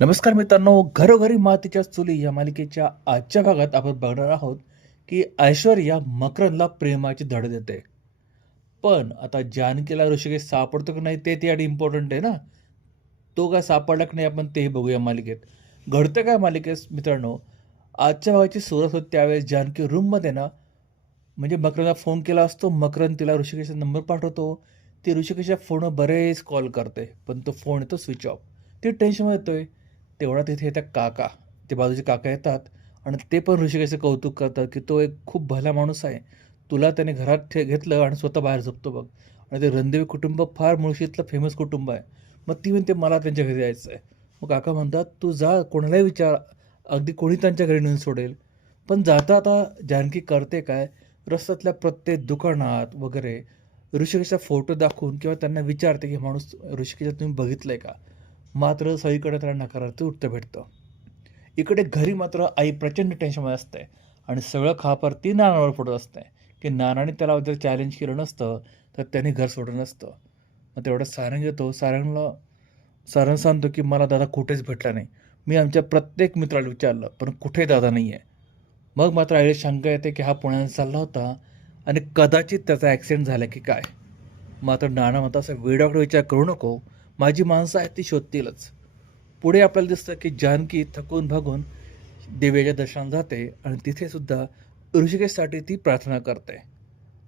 नमस्कार मित्रांनो, घरोघरी मातीच्या चुली या मालिकेच्या आजच्या भागात आपण बघणार आहोत की ऐश्वर्या मकरंदला प्रेमाची धड देते. पण आता जानकीला ऋषिकेश सापडतो की नाही ते त्यासाठी इम्पॉर्टंट आहे ना. तो काय सापडला की नाही आपण तेही बघूया मालिकेत. घडतं काय मालिकेत मित्रांनो, आजच्या भागाची सुरुवात होते त्यावेळेस जानकी रूममध्ये ना, म्हणजे मकरंदला फोन केला असतो. मकरंद तिला ऋषिकेशचा नंबर पाठवतो. ती ऋषिकेशच्या फोनवर बरेच कॉल करते, पण तो फोन येतो स्विच ऑफ. ती टेन्शनमध्ये येतोय. तेवढा तिथे येतात काका. ते बाजूचे काका येतात आणि ते पण ऋषिकेशचं कौतुक करतात, की तो एक खूप भला माणूस आहे. तुला त्याने घरात घेतलं आणि स्वतः बाहेर झोपतो बघ. आणि ते रणदेवी कुटुंब फार मुळशीतलं फेमस कुटुंब आहे. मग ती म्हणते मला त्यांच्या घरी जायचं आहे. मग काका म्हणतात, "तू जा, कोणालाही विचार, अगदी कोणी त्यांच्या घरी नेऊन सोडेल." पण जाता आता जानकी करते काय, रस्त्यातल्या प्रत्येक दुकानात वगैरे ऋषिकेशचा फोटो दाखवून किंवा त्यांना विचारते, की माणूस ऋषिकेशला तुम्ही बघितलंय का? मात्र सगळीकडे त्याला नकारार्थी उत्तर भेटतं. इकडे घरी मात्र आई प्रचंड टेन्शनमध्ये असते आणि सगळं खापर ती नानावर फोडत असते, की नानाने त्याला जर चॅलेंज केलं नसतं, तर त्याने घर सोडलं नसतं. मग तेवढं सारंग येतो. सारंग सांगतो, की मला दादा कुठेच भेटला नाही. मी आमच्या प्रत्येक मित्राला विचारलं, पण कुठे दादा नाही आहे. मग मात्र आईला शंका येते, की हा पुण्याला चालला होता आणि कदाचित त्याचा ॲक्सिडेंट झाला की काय? मात्र नाना म्हणतात, "असा वेडावाकडे विचार करू नको. माझी माणसं आहेत ती शोधतीलच." पुढे आपल्याला दिसतं, की जानकी थकून भागून देवीच्या दर्शनाला जाते आणि तिथे सुद्धा ऋषिकेशसाठी ती प्रार्थना करते.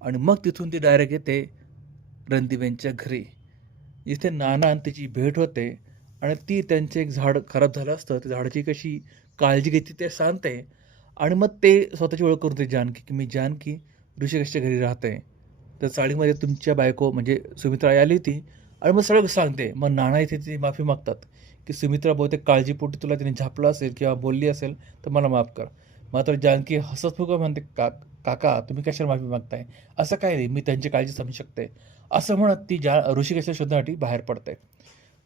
आणि मग तिथून ती डायरेक्ट येते रणदिव्यांच्या घरी. इथे नाना आणि तिची भेट होते आणि ती त्यांचे एक झाड खराब झालं असतं, त्या झाडाची कशी काळजी घेते ते सांगते. आणि मग ते स्वतःची ओळख करून देते जानकी, की मी जानकी ऋषिकेशच्या घरी राहते. तर चाळीमध्ये तुमच्या बायको म्हणजे सुमित्रा आई आली होती आणि मग सगळं सांगते. मग नाना इथे ती माफी मागतात, की सुमित्रा बहुतेक काळजीपोटी तुला तिने झापलं असेल किंवा बोलली असेल तर मला माफ कर. मात्र जानकी हसत फुगत म्हणते, काका तुम्ही कशाला माफी मागताय? असं काही नाही, मी त्यांची काळजी समजू शकते." असं म्हणत ती ऋषिकेशच्या शोधण्यासाठी बाहेर पडते.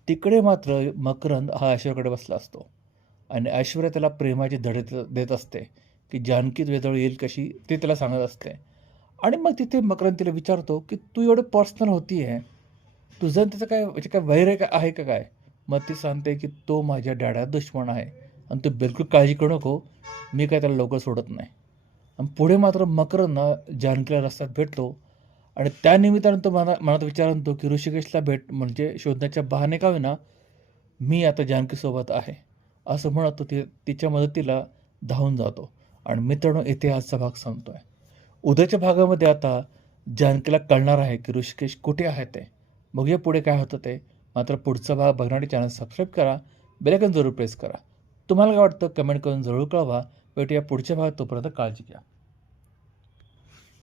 तिकडे मात्र मकरंद हा ऐश्वर्याकडे बसला असतो आणि ऐश्वर्या त्याला प्रेमाची धडे देत असते, की जानकी तुझ्याजवळ येईल कशी ते त्याला सांगत असते. आणि मग तिथे मकरंद तिला विचारतो, की "तू एवढं पर्सनल होती आहे, तुझं आणि त्याचं काय म्हणजे काय वैर आहे का काय?" मग ती सांगते, की "तो माझ्या डॅडा दुश्मन आहे आणि तू बिलकुल काळजी करू नको, मी काय त्याला लवकर सोडत नाही." आणि पुढे मात्र मकरंद ना जानकीला रस्त्यात भेटतो आणि त्या निमित्तानं तो मनात विचार आणतो, की ऋषिकेशला भेट म्हणजे शोधण्याच्या बहाणे का होईना, मी आता जानकीसोबत आहे. असं म्हणत तो तिच्या मदतीला धावून जातो. आणि मित्रांनो, इथे आजचा भाग संपतोय. उद्याच्या भागामध्ये आता जानकीला कळणार आहे, की ऋषिकेश कुठे आहे ते. बघूया पुढे काय होतं ते. मात्र पुढचा भाग बघण्यासाठी चॅनल सबस्क्राईब करा. बेल आयकॉन जरूर प्रेस करा. तुम्हाला काय वाटतं कमेंट करून जरूर कळवा. भेटूया पुढच्या भागात. तोपर्यंत काळजी घ्या.